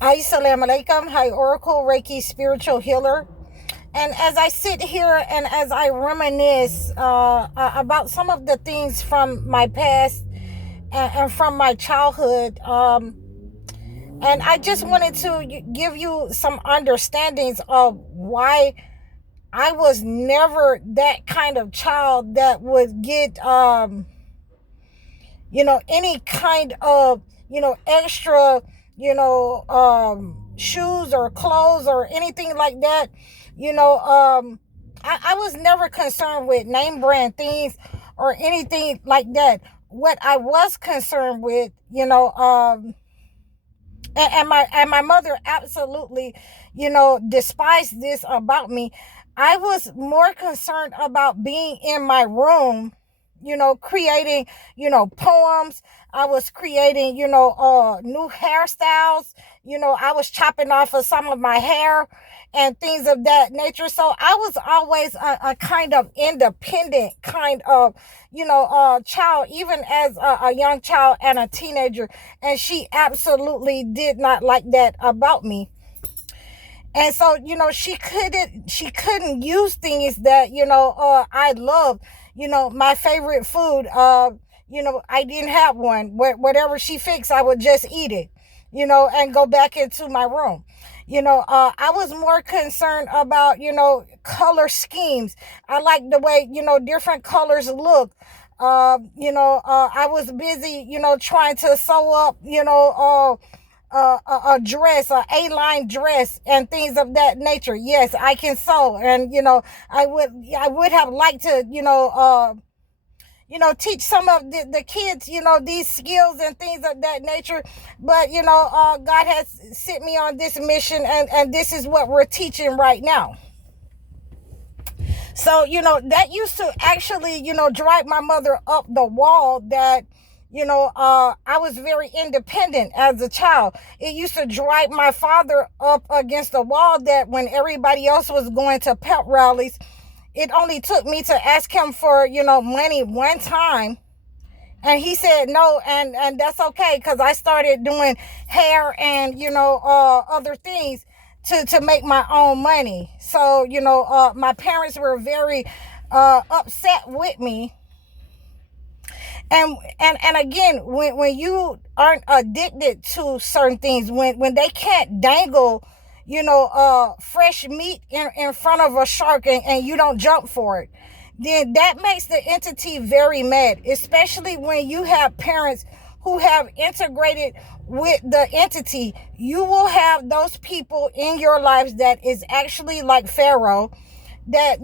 Assalamu alaikum. Hi, Oracle Reiki spiritual healer. And as I sit here and as I reminisce about some of the things from my past and from my childhood, and I just wanted to give you some understandings of why I was never that kind of child that would get, any kind of, extra, shoes or clothes or anything like that. I was never concerned with name brand things or anything like that. What I was concerned with, and my mother absolutely, despised this about me. I was more concerned about being in my room, creating, poems. I was creating, new hairstyles. I was chopping off of some of my hair and things of that nature. So I was always a kind of independent kind of, child, even as a young child and a teenager. And she absolutely did not like that about me. And so, she couldn't use things that, I loved, my favorite food. I didn't have one. Whatever she fixed, I would just eat it, and go back into my room. I was more concerned about, color schemes. I like the way, different colors look. I was busy, trying to sew up, a dress, a line dress, and things of that nature. Yes, I can sew, and I would have liked to, teach some of the kids, these skills and things of that nature. But God has sent me on this mission, and this is what we're teaching right now. So, that used to actually, drive my mother up the wall that, I was very independent as a child. It used to drive my father up against the wall that when everybody else was going to pep rallies, it only took me to ask him for, money one time. And he said no, and that's okay, because I started doing hair and, other things to make my own money. So, my parents were very upset with me. And again, when you aren't addicted to certain things, when they can't dangle, fresh meat in front of a shark, and you don't jump for it, then that makes the entity very mad, especially when you have parents who have integrated with the entity. You will have those people in your lives that is actually like Pharaoh, that,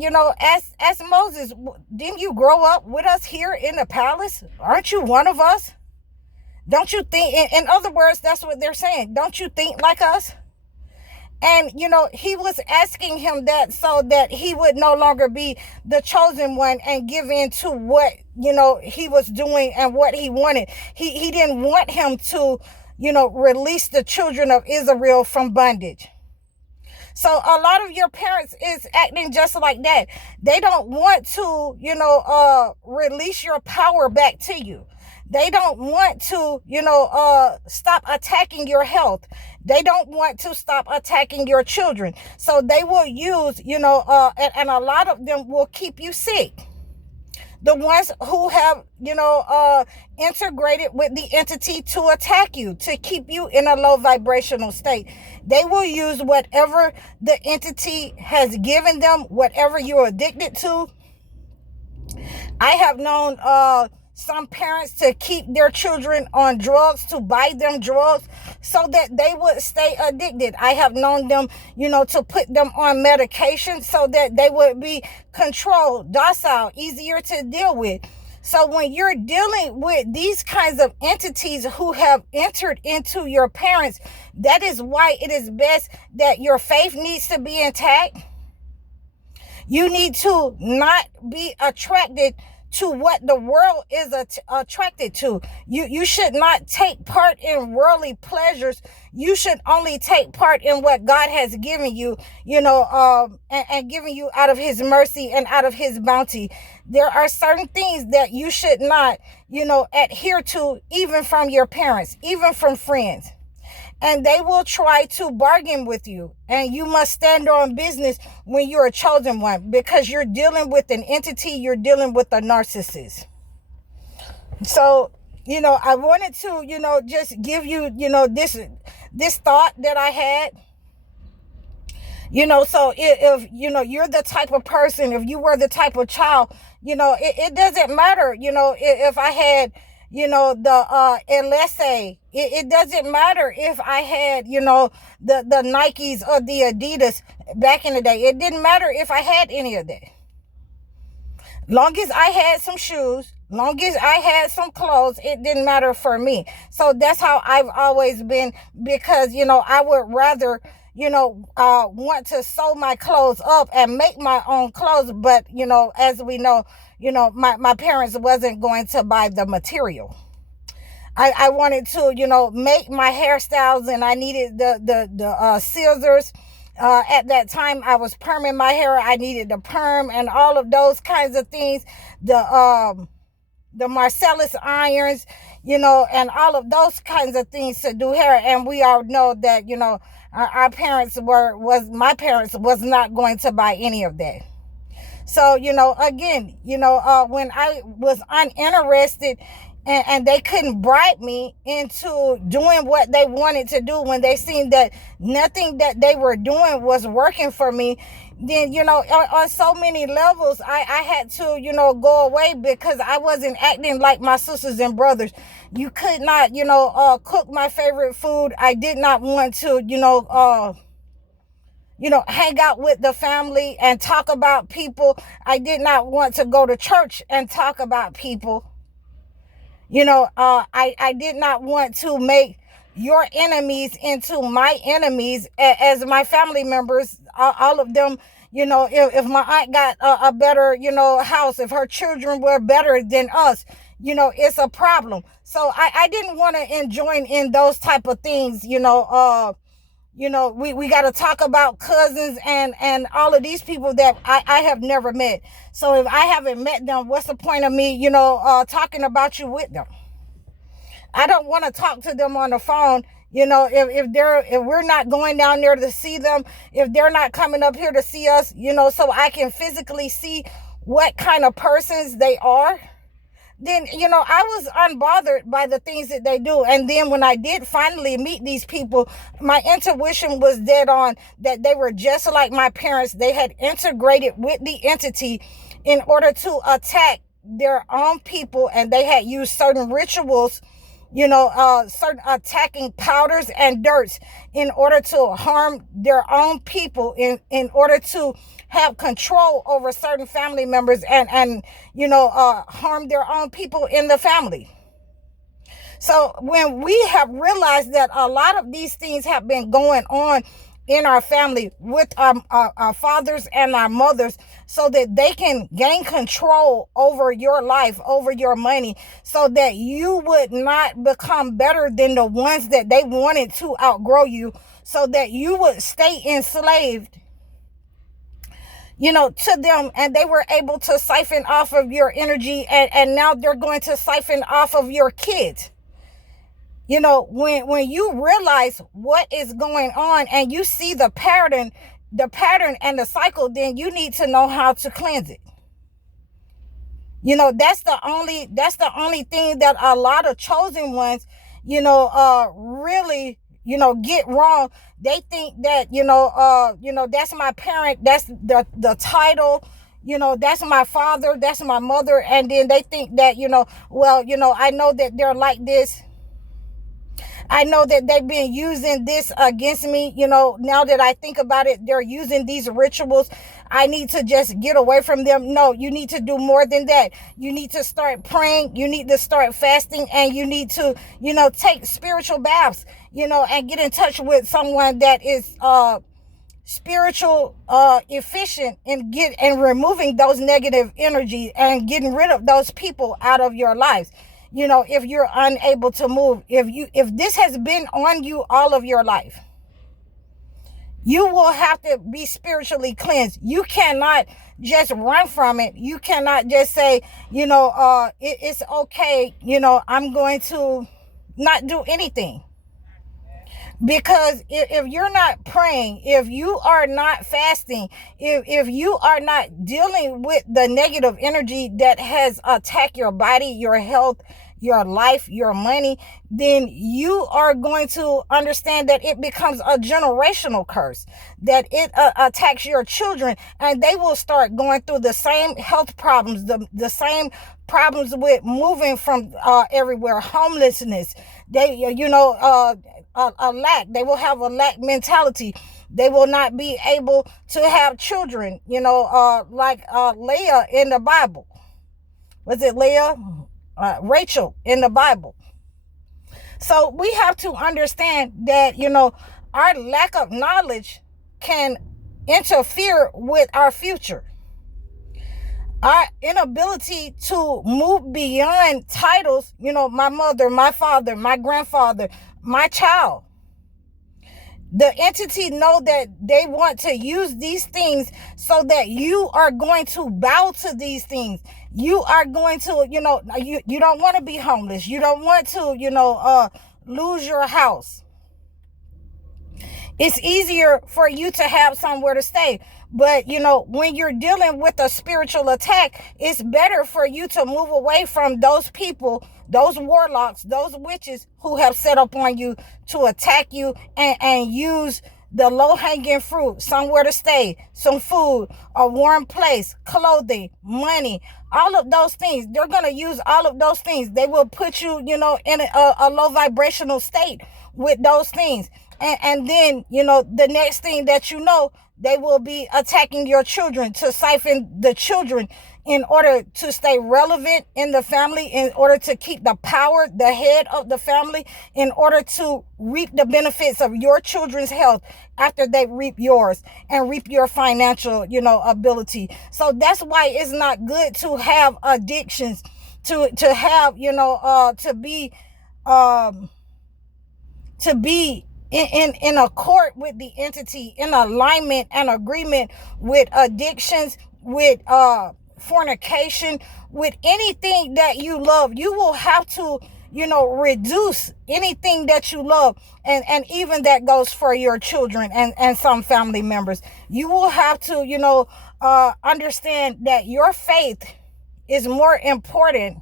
as Moses, didn't you grow up with us here in the palace? Aren't you one of us? Don't you think, in other words, that's what they're saying, don't you think like us? And, he was asking him that so that he would no longer be the chosen one and give in to what, he was doing and what he wanted. He didn't want him to, release the children of Israel from bondage. So a lot of your parents is acting just like that. They don't want to, release your power back to you. They don't want to, stop attacking your health. They don't want to stop attacking your children. So they will use, and a lot of them will keep you sick. The ones who have, integrated with the entity to attack you, to keep you in a low vibrational state. They will use whatever the entity has given them, whatever you're addicted to. I have known some parents to keep their children on drugs, to buy them drugs so that they would stay addicted. I have known them, to put them on medication so that they would be controlled, docile, easier to deal with. So when you're dealing with these kinds of entities who have entered into your parents, that is why it is best that your faith needs to be intact. You need to not be attracted to what the world is attracted to. You should not take part in worldly pleasures. You should only take part in what God has given you, and given you out of his mercy and out of his bounty. There are certain things that you should not, adhere to, even from your parents, even from friends. and they will try to bargain with you. And you must stand on business when you're a chosen one, because you're dealing with an entity, you're dealing with a narcissist. So, I wanted to, just give you, this thought that I had. So if you're the type of person, if you were the type of child, it doesn't matter, if I had, the LSA, it doesn't matter if I had, the Nikes or the Adidas back in the day. It didn't matter if I had any of that. Long as I had some shoes, long as I had some clothes, it didn't matter for me. So that's how I've always been, because, I would rather, want to sew my clothes up and make my own clothes. But, as we know, my parents wasn't going to buy the material. I wanted to, make my hairstyles, and I needed the scissors. At that time, I was perming my hair. I needed the perm and all of those kinds of things. The Marcellus irons, and all of those kinds of things to do hair. And we all know that, our parents my parents was not going to buy any of that. So, again, when I was uninterested, and they couldn't bribe me into doing what they wanted to do, when they seen that nothing that they were doing was working for me, then, on so many levels, I had to, go away, because I wasn't acting like my sisters and brothers. You could not, cook my favorite food. I did not want to, hang out with the family and talk about people. I did not want to go to church and talk about people. I did not want to make your enemies into my enemies as my family members. All of them, if my aunt got a better, house, if her children were better than us, it's a problem. So I didn't want to join in those type of things. We got to talk about cousins and all of these people that I have never met. So if I haven't met them, what's the point of me, talking about you with them? I don't want to talk to them on the phone. If we're not going down there to see them, if they're not coming up here to see us, so I can physically see what kind of persons they are, then, I was unbothered by the things that they do. And then when I did finally meet these people, my intuition was dead on, that they were just like my parents. They had integrated with the entity in order to attack their own people, and they had used certain rituals, certain attacking powders and dirts in order to harm their own people, in order to have control over certain family members, and harm their own people in the family. So when we have realized that a lot of these things have been going on in our family with our fathers and our mothers, so that they can gain control over your life, over your money, so that you would not become better than the ones that they wanted to outgrow you, so that you would stay enslaved, to them, and they were able to siphon off of your energy, and now they're going to siphon off of your kids. When you realize what is going on, and you see the pattern and the cycle, then you need to know how to cleanse it. That's the only thing that a lot of chosen ones, really, get wrong. They think that, that's my parent, that's the title, that's my father, that's my mother. And then they think that, I know that they're like this. I know that they've been using this against me. Now that I think about it, they're using these rituals. I need to just get away from them. No, you need to do more than that. You need to start praying. You need to start fasting, and you need to, take spiritual baths, and get in touch with someone that is, spiritual, efficient, and removing those negative energy and getting rid of those people out of your lives. If you're unable to move, if this has been on you all of your life, you will have to be spiritually cleansed. You cannot just run from it. You cannot just say, it's okay. I'm going to not do anything. Because if you're not praying, if you are not fasting, if you are not dealing with the negative energy that has attacked your body, your health, your life, your money, then you are going to understand that it becomes a generational curse, that it attacks your children, and they will start going through the same health problems, the same problems with moving from everywhere, homelessness. They, a lack. They will have a lack mentality. They will not be able to have children, like Leah in the Bible. Was it Leah? Rachel in the Bible. So we have to understand that, our lack of knowledge can interfere with our future. Our inability to move beyond titles, my mother, my father, my grandfather, my child. The entity know that they want to use these things so that you are going to bow to these things. You are going to, you don't want to be homeless. You don't want to, lose your house. It's easier for you to have somewhere to stay. But, when you're dealing with a spiritual attack, it's better for you to move away from those people, those warlocks, those witches who have set up on you to attack you and use the low-hanging fruit, somewhere to stay, some food, a warm place, clothing, money, all of those things. They're going to use all of those things. They will put you, in a low vibrational state with those things. And then, the next thing that they will be attacking your children to siphon the children in order to stay relevant in the family, in order to keep the power, the head of the family, in order to reap the benefits of your children's health after they reap yours and reap your financial, ability. So that's why it's not good to have addictions, to have, to be in accord with the entity, in alignment and agreement with addictions, with fornication, with anything that you love. You will have to, reduce anything that you love. And even that goes for your children and some family members. You will have to, understand that your faith is more important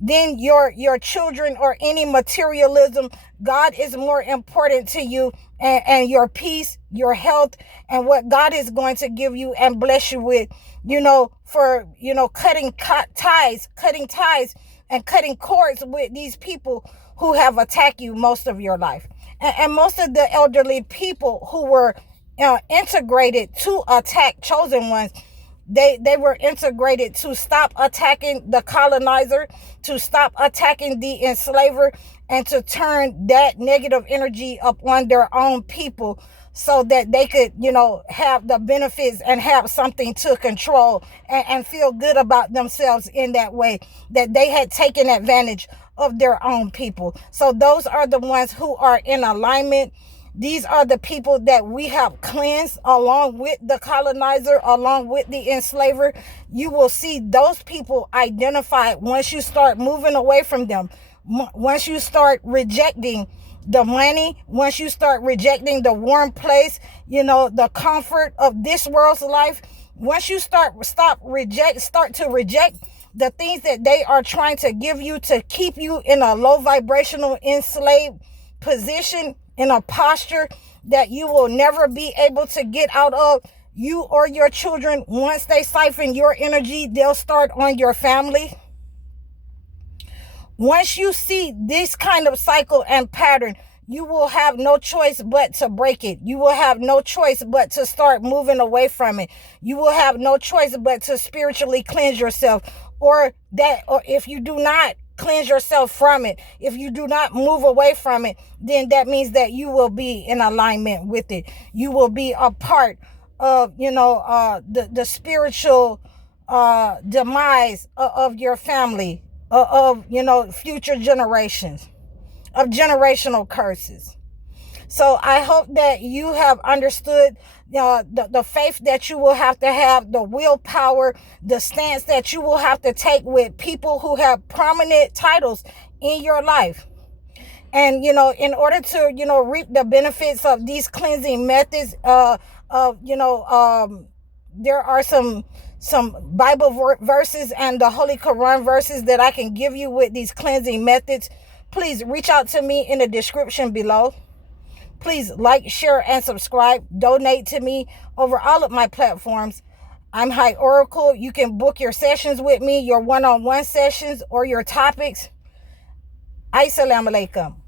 than your children or any materialism. God is more important to you, and your peace, your health, and what God is going to give you and bless you with, for, cutting ties and cutting cords with these people who have attacked you most of your life. And most of the elderly people who were integrated to attack chosen ones, they were integrated to stop attacking the colonizer, to stop attacking the enslaver, and to turn that negative energy up on their own people so that they could, have the benefits and have something to control and feel good about themselves in that way, that they had taken advantage of their own people. So those are the ones who are in alignment. These are the people that we have cleansed along with the colonizer, along with the enslaver. You will see those people identified once you start moving away from them. Once you start rejecting the money, once you start rejecting the warm place, the comfort of this world's life, once you start to reject the things that they are trying to give you to keep you in a low vibrational enslaved position, in a posture that you will never be able to get out of, you or your children, once they siphon your energy, they'll start on your family. Once you see this kind of cycle and pattern, you will have no choice but to break it. You will have no choice but to start moving away from it. You will have no choice but to spiritually cleanse yourself, or if you do not cleanse yourself from it, if you do not move away from it, then that means that you will be in alignment with it. You will be a part of, the spiritual demise of your family, of future generations, of generational curses. So I hope that you have understood the faith that you will have to have, the willpower, the stance that you will have to take with people who have prominent titles in your life. And in order to reap the benefits of these cleansing methods, there are some Bible verses and the Holy Quran verses that I can give you with these cleansing methods. Please reach out to me in the description below. Please like, share, and subscribe. Donate to me over all of my platforms. I'm High Oracle. You can book your sessions with me, your one-on-one sessions or your topics. Assalamu alaikum.